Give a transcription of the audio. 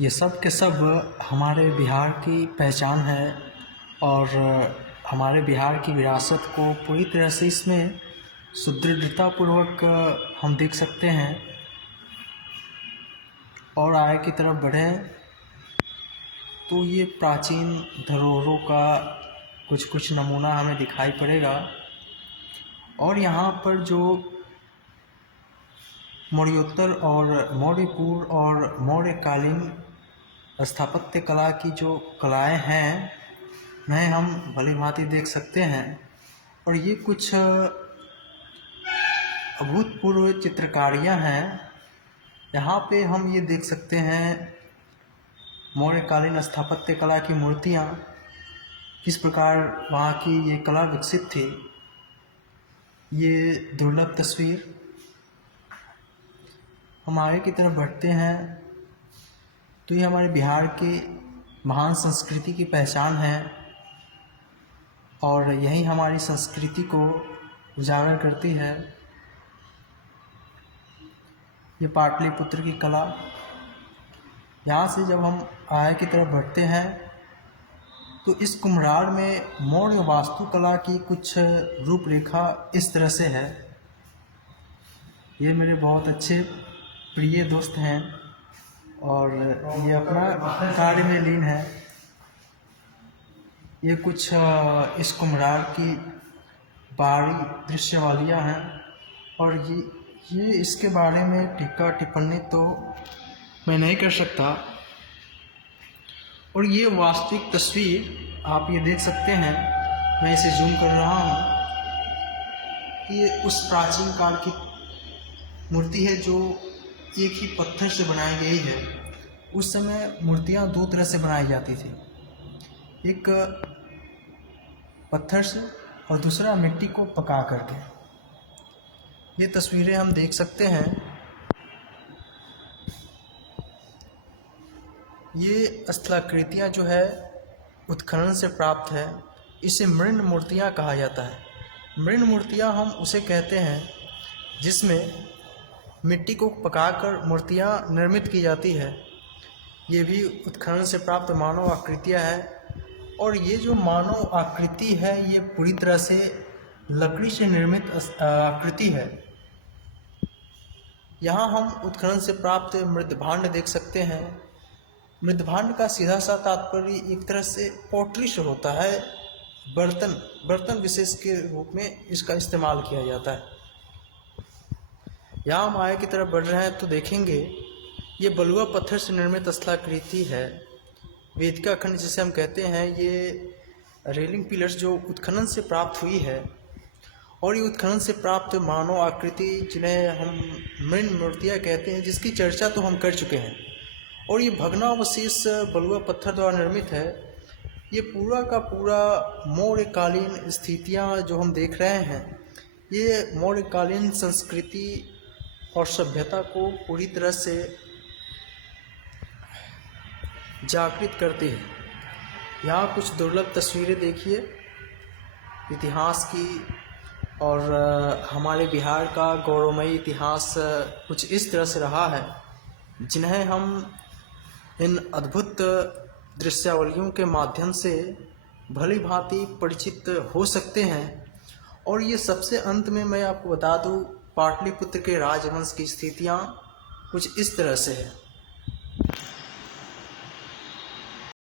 ये सब के सब हमारे बिहार की पहचान है और हमारे बिहार की विरासत को पूरी तरह से इसमें सुदृढ़तापूर्वक हम देख सकते हैं। और आगे की तरफ बढ़ें तो ये प्राचीन धरोहरों का कुछ नमूना हमें दिखाई पड़ेगा। और यहाँ पर जो मौर्योत्तर और मौर्य पूर्व और मौर्यकालीन स्थापत्य कला की जो कलाएं हैं उन्हें हम भली भांति देख सकते हैं। और ये कुछ अभूतपूर्व चित्रकारियां हैं। यहाँ पे हम ये देख सकते हैं मौर्यकालीन स्थापत्य कला की मूर्तियाँ किस प्रकार वहाँ की ये कला विकसित थी। ये दुर्लभ तस्वीर। हम आगे की तरफ बढ़ते हैं तो ये हमारे बिहार की महान संस्कृति की पहचान है और यही हमारी संस्कृति को उजागर करती है। ये पाटलिपुत्र की कला। यहाँ से जब हम आगे की तरफ बढ़ते हैं तो इस कुम्हरार में मौर्य वास्तुकला की कुछ रूपरेखा इस तरह से है। ये मेरे बहुत अच्छे प्रिय दोस्त हैं और ये अपना कार्य में लीन है। ये कुछ इस कुम्हरार की बाहरी दृश्यवालियाँ हैं और ये इसके बारे में टीका टिप्पणी तो मैं नहीं कर सकता। और ये वास्तविक तस्वीर आप ये देख सकते हैं, मैं इसे जूम कर रहा हूँ। ये उस प्राचीन काल की मूर्ति है जो एक ही पत्थर से बनाई गई है। उस समय मूर्तियाँ दो तरह से बनाई जाती थी, एक पत्थर से और दूसरा मिट्टी को पका करके। ये तस्वीरें हम देख सकते हैं। ये स्थलाकृतियाँ जो है उत्खनन से प्राप्त है। इसे मृण मूर्तियाँ कहा जाता है। मृण मूर्तियाँ हम उसे कहते हैं जिसमें मिट्टी को पकाकर मूर्तियाँ निर्मित की जाती है। ये भी उत्खनन से प्राप्त मानव आकृतियाँ हैं। और ये जो मानव आकृति है ये पूरी तरह से लकड़ी से निर्मित आकृति है। यहाँ हम उत्खनन से प्राप्त मृदभांड देख सकते हैं। मृदभांड का सीधा सा तात्पर्य एक तरह से पॉटरी से होता है। बर्तन विशेष के रूप में इसका इस्तेमाल किया जाता है। यहाँ हम आगे की तरफ बढ़ रहे हैं तो देखेंगे ये बलुआ पत्थर से निर्मित स्थलाकृति है। वेदिका खंड जिसे हम कहते हैं, ये रेलिंग पिलर्स जो उत्खनन से प्राप्त हुई है। और ये उत्खनन से प्राप्त मानव आकृति जिन्हें हम मृण मूर्तियाँ कहते हैं, जिसकी चर्चा तो हम कर चुके हैं। और ये भग्नावशेष बलुआ पत्थर द्वारा निर्मित है। ये पूरा का पूरा मौर्यकालीन स्थितियाँ जो हम देख रहे हैं, ये मौर्यकालीन संस्कृति और सभ्यता को पूरी तरह से जागृत करती है। यहाँ कुछ दुर्लभ तस्वीरें देखिए इतिहास की। और हमारे बिहार का गौरवमयी इतिहास कुछ इस तरह से रहा है, जिन्हें हम इन अद्भुत दृश्यावलियों के माध्यम से भली भांति परिचित हो सकते हैं। और ये सबसे अंत में मैं आपको बता दूं, पाटलिपुत्र के राजवंश की स्थितियाँ कुछ इस तरह से है।